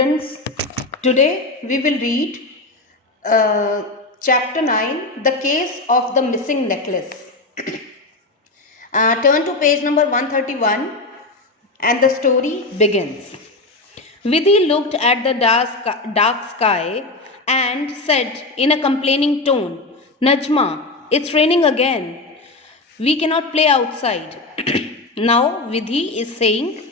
students, today we will read chapter 9, The Case of the Missing Necklace. Turn to page number 131 and the story begins. Vidhi looked at the dark sky and said in a complaining tone, Najma, it's raining again. We cannot play outside. Now Vidhi is saying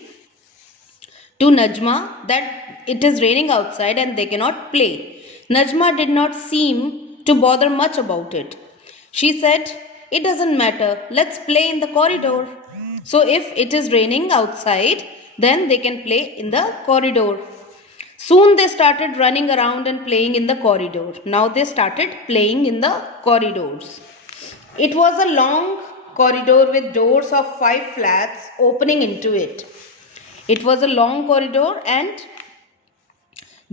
to Najma that it is raining outside and they cannot play. Najma did not seem to bother much about it. She said, it doesn't matter, let's play in the corridor. So if it is raining outside, then they can play in the corridor. Soon they started running around and playing in the corridor. Now they started playing in the corridors. It was a long corridor with doors of 5 flats opening into it. It was a long corridor and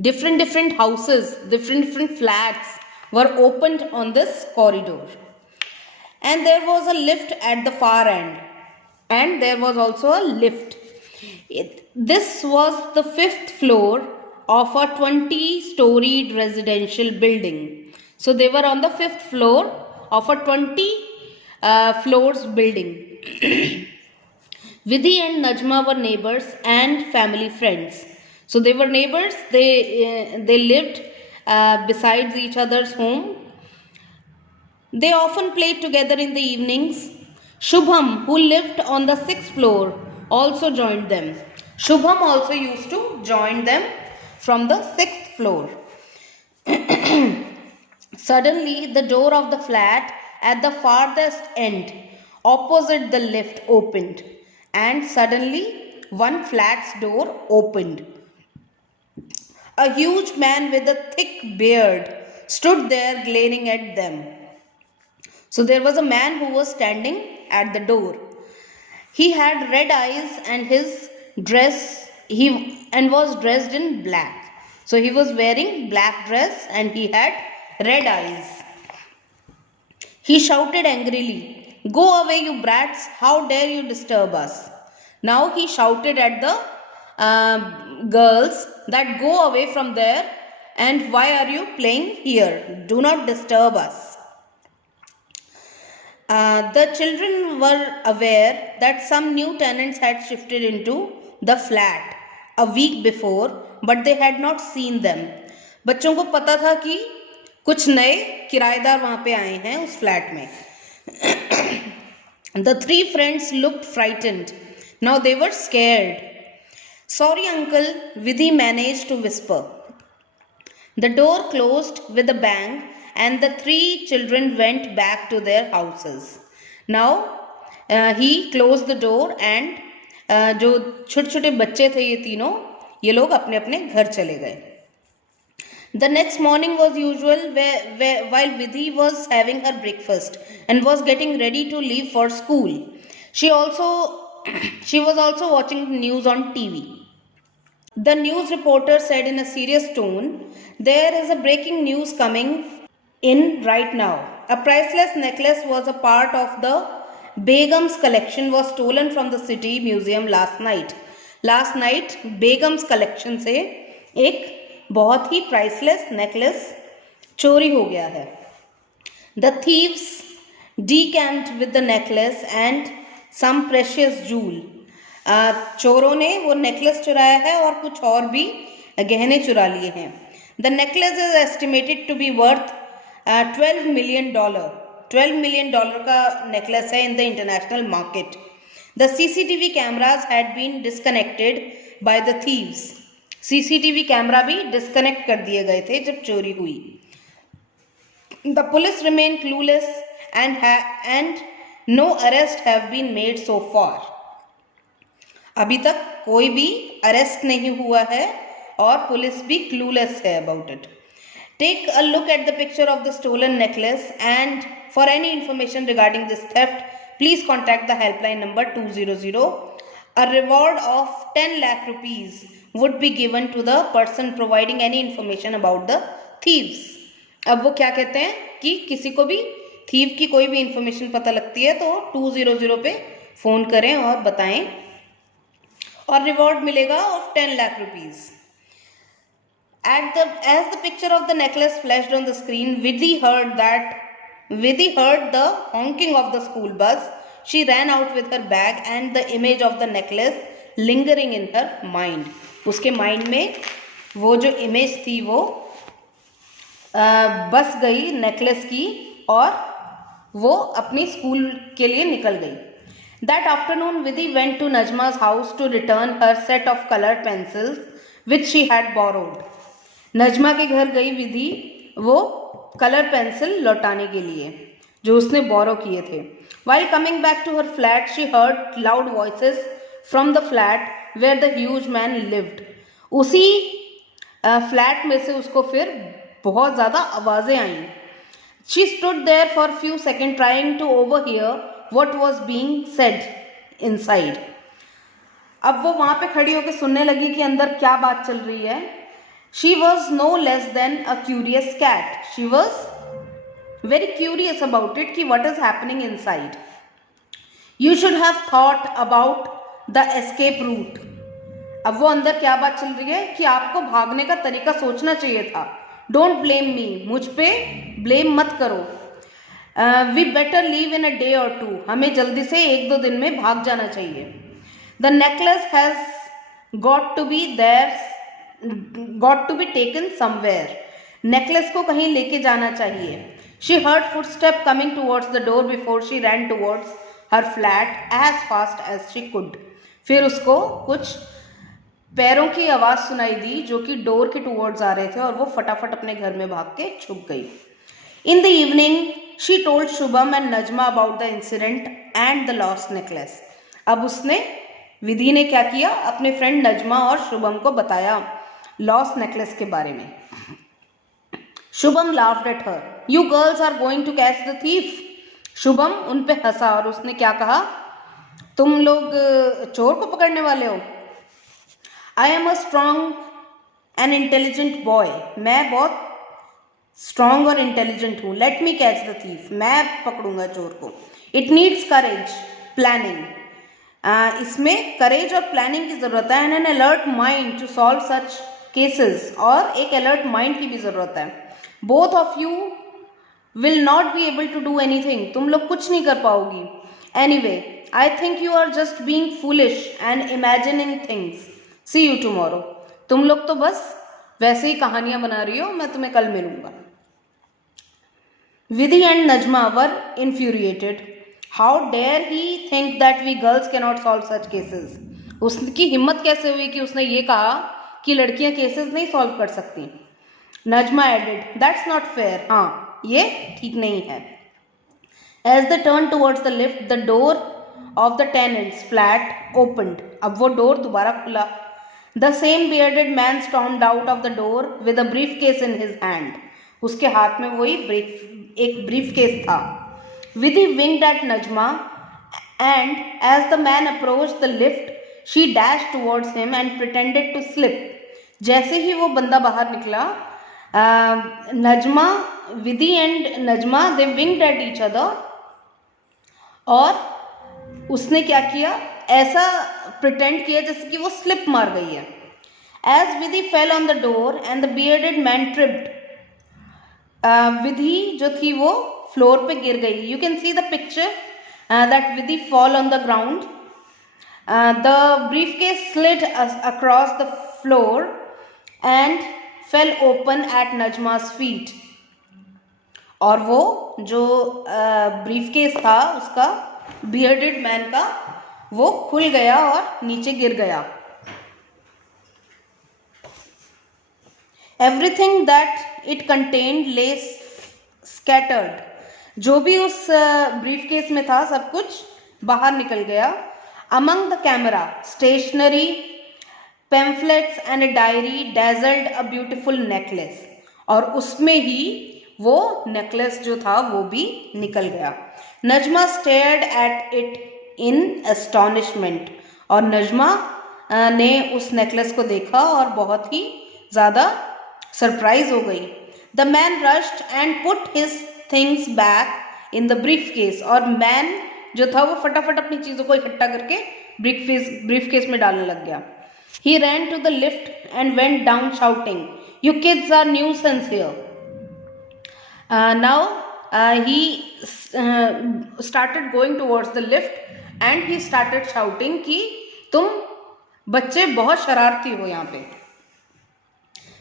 different houses, different flats were opened on this corridor. And there was a lift at the far end. And there was also a lift. This was the 5th floor of a 20-storied residential building. So they were on the 5th floor of a 20 floors building. Vidhi and Najma were neighbors and family friends. So they were neighbors, they lived besides each other's home. They often played together in the evenings. Shubham, who lived on the 6th floor, also joined them. Shubham also used to join them from the 6th floor. Suddenly, the door of the flat at the farthest end, opposite the lift, opened. And suddenly, one flat's door opened. A huge man with a thick beard stood there glaring at them. So there was a man who was standing at the door. He had red eyes and his dress, was dressed in black. So he was wearing black dress and he had red eyes. He shouted angrily, "Go away, you brats! How dare you disturb us?" Now he shouted at the girls that go away from there and why are you playing here? Do not disturb us. The children were aware that some new tenants had shifted into the flat a week before, but they had not seen them. बच्चों को पता था कि कुछ नए किराएदार वहां पे आए हैं उस फ्लैट में. The 3 friends looked frightened. Now they were scared. "Sorry, uncle," Vidhi managed to whisper. The door closed with a bang and the 3 children went back to their houses. Now he closed the door and जो छोटे छोटे बच्चे थे ये तीनों, ये लोग अपने अपने घर चले गए. The next morning was usual while Vidhi was having her breakfast and was getting ready to leave for school. She was also watching news on TV. The news reporter said in a serious tone, "There is a breaking news coming in right now. A priceless necklace was a part of the Begum's collection was stolen from the city museum last night." Last night Begum's collection से एक बहुत ही priceless necklace चोरी हो गया है. The thieves decamped with the necklace and some precious jewel. चोरों ने वो नेकलेस चुराया है और कुछ और भी गहने चुरा लिए हैं. The necklace is estimated to be worth $12 million. $12 million का नेकलेस है in the international market. The CCTV cameras had been disconnected by the thieves. CCTV camera भी डिस्कनेक्ट कर दिए गए थे जब चोरी हुई. The police remain clueless and no arrest have been made so far. अभी तक कोई भी अरेस्ट नहीं हुआ है और पुलिस भी clueless है about it. Take a look at the picture of the stolen necklace and for any information regarding this theft, please contact the helpline number 200. A reward of 10 lakh rupees would be given to the person providing any information about the thieves. अब वो क्या कहते हैं कि किसी को भी thief की कोई भी इंफॉर्मेशन पता लगती है तो 200 पे फ़ोन करें और बताएं और रिवॉर्ड मिलेगा of 10 lakh rupees. As the picture of the necklace flashed on the screen, Vidhi heard the honking of the school bus. She ran out with her bag and the image of the necklace lingering in her mind. उसके mind में वो जो image थी वो बस गई necklace की और वो अपनी स्कूल के लिए निकल गई. That afternoon, Vidhi went to Najma's house to return her set of colored pencils which she had borrowed. Najma के घर गई विधि वो कलर पेंसिल लौटाने के लिए जो उसने बोरो किए थे. While coming back to her flat, she heard loud voices from the flat where the huge man lived. उसी फ्लैट में से उसको फिर बहुत ज़्यादा आवाज़ें आईं. She stood there for a few seconds trying to overhear what was being said inside. अब वो वहाँ पे खड़ी होकर सुनने लगी कि अंदर क्या बात चल रही है. She was no less than a curious cat. She was very curious about it कि what is happening inside. You should have thought about the escape route. अब वो अंदर क्या बात चल रही है कि आपको भागने का तरीका सोचना चाहिए था. Don't blame me. मुझ पे blame मत करो. We better leave in a day or two. हमें जल्दी से 1-2 दिन में भाग जाना चाहिए. The necklace has got to be taken somewhere. Necklace को कहीं लेके जाना चाहिए. She heard footsteps coming towards the door before she ran towards her flat as fast as she could. फिर उसको कुछ पैरों की आवाज़ सुनाई दी जो कि डोर के टुवर्ड्स आ रहे थे और वो फटाफट अपने घर में भाग के छुप गई. In the evening, she told Shubham and Najma about the incident and the lost necklace. अब उसने विधि ने क्या किया, अपने फ्रेंड नजमा और शुभम को बताया लॉस्ट नेकलेस के बारे में. Shubham laughed at her. You girls are going to catch the thief. Shubham उन पे हंसा और उसने क्या कहा, तुम लोग चोर को पकड़ने वाले हो. I am a strong and intelligent boy. मैं बहुत स्ट्रॉन्ग और इंटेलिजेंट हूँ. Let me catch the thief. मैं पकड़ूंगा चोर को. It needs courage, planning. इसमें करेज और प्लानिंग की ज़रूरत है. And an alert mind to solve such cases. और एक अलर्ट माइंड की भी ज़रूरत है. Both of you will not be able to do anything. तुम लोग कुछ नहीं कर पाओगी. Anyway, I think you are just being foolish and imagining things. See you tomorrow. तुम लोग तो बस वैसे ही कहानियां बना रही हो. मैं तुम्हें कल मिलूंगा. Vidhi and Najma were infuriated. How dare he think that we girls cannot solve such cases? उसकी हिम्मत कैसे हुई कि उसने ये कहा कि लड़कियां केसेस नहीं सॉल्व कर सकती. Najma added, that's not fair. हाँ, ये ठीक नहीं है. As they turned towards the lift, the door of the tenant's flat opened. अब वो डोर दोबारा खुला. The same bearded man stormed out of the door with a briefcase in his hand. उसके हाथ में वही एक briefcase था. Vidhi winked at Najma, and as the man approached the lift, she dashed towards him and pretended to slip. जैसे ही वो बंदा बाहर निकला, Najma, Vidhi and Najma they winked at each other. और उसने क्या किया, ऐसा pretend किया जैसे कि वो slip मार गई है. As Vidhi fell on the door and the bearded man tripped. विधि जो थी वो फ्लोर पे गिर गई. You can see the picture that Vidhi fall on the ground. The briefcase slid across the floor and fell open at Najma's feet. और वो जो briefcase था उसका बियर्डेड मैन का वो खुल गया और नीचे गिर गया. एवरीथिंग दैट इट कंटेन्ड ले स्कैटर्ड. जो भी उस ब्रीफकेस में था सब कुछ बाहर निकल गया. Among the camera, stationery, pamphlets and a diary dazzled a beautiful necklace. और उसमें ही वो नेकलेस जो था वो भी निकल गया. Najma stared at it in astonishment. और नजमा ने उस नेकलेस को देखा और बहुत ही ज़्यादा सरप्राइज हो गई. The man rushed and put his things back in the briefcase. और मैन जो था वो फटाफट अपनी चीज़ों को इकट्ठा करके ब्रीफकेस में डालने लग गया. He ran to the lift and went down shouting, You kids are nuisance here. Now he started going towards the lift and he started shouting कि तुम बच्चे बहुत शरारती हो यहाँ पे.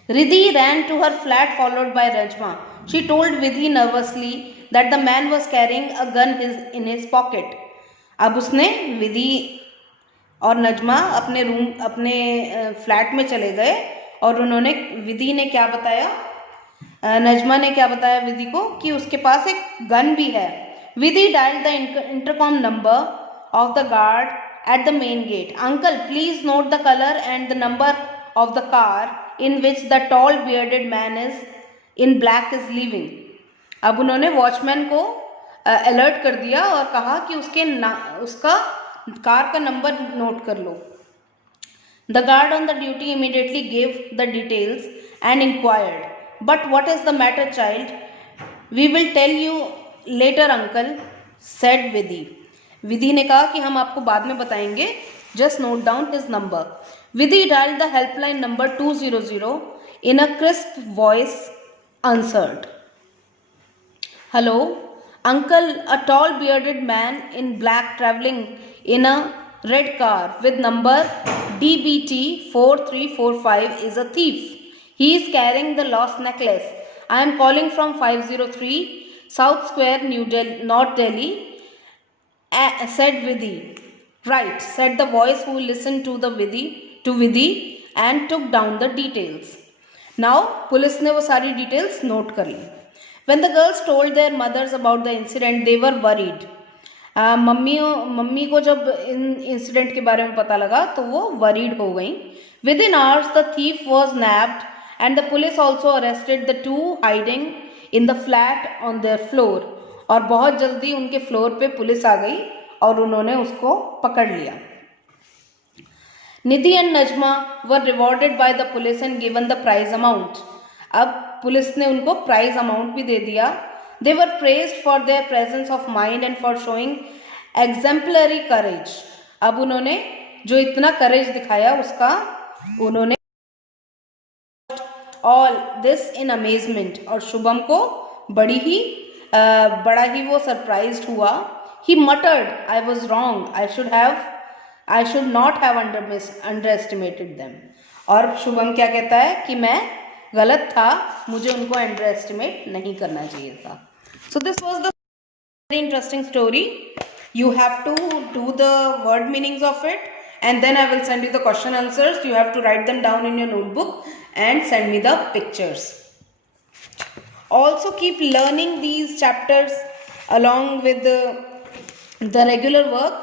Riddhi ran to her flat followed by Rajma. She told Vidhi nervously that the man was carrying a gun in his pocket. अब उसने विधि और नजमा अपने फ्लैट में चले गए और उन्होंने विधि ने क्या बताया, नजमा ने क्या बताया विधि को कि उसके पास एक गन भी है. Vidhi dialled the intercom number of the guard at the main gate. Uncle please note the colour and the number of the car in which the tall bearded man is in black is leaving. अब उन्होंने watchman को alert कर दिया और कहा कि उसका car का नंबर नोट कर लो. The guard on the duty immediately gave the details and inquired, "But what is the matter, child?" "We will tell you later, uncle," said Vidhi. विधि ने कहा कि हम आपको बाद में बताएंगे. Just note down his number. Vidhi dialed the helpline number 200 in a crisp voice answered. "Hello, uncle, a tall bearded man in black traveling in a red car with number DBT 4345 is a thief. He is carrying the lost necklace. I am calling from 503 South Square, North Delhi," said Vidhi. "Right," said the voice who listened to Vidhi and took down the details. Now police ने वो सारी details note कर ली. When the girls told their mothers about the incident, they were worried. Mummy को जब इन incident के बारे में पता लगा तो वो worried हो गई. Within hours the thief was nabbed and the police also arrested the two hiding in the flat on their floor. और बहुत जल्दी उनके फ्लोर पे पुलिस आ गई और उन्होंने उसको पकड़ लिया. Nidhi and Najma were rewarded by the police and given the prize amount. अब पुलिस ने उनको प्राइज अमाउंट भी दे दिया. They were praised for their presence of mind and for showing exemplary courage. अब उन्होंने जो इतना करेज दिखाया उसका उन्होंने ऑल दिस इन अमेजमेंट. और शुभम को बड़ा ही वो सरप्राइज्ड हुआ. He muttered, "I was wrong. I should not have underestimated them." और शुभम क्या कहता है कि मैं गलत था, मुझे उनको अंडरएस्टिमेट नहीं करना चाहिए था. So this was the very interesting story. You have to do the word meanings of it and then I will send you the question answers. You have to write them down in your notebook and send me the pictures. Also keep learning these chapters along with the regular work,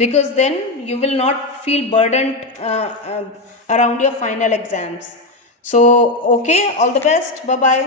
because then you will not feel burdened around your final exams. So okay, all the best. Bye bye.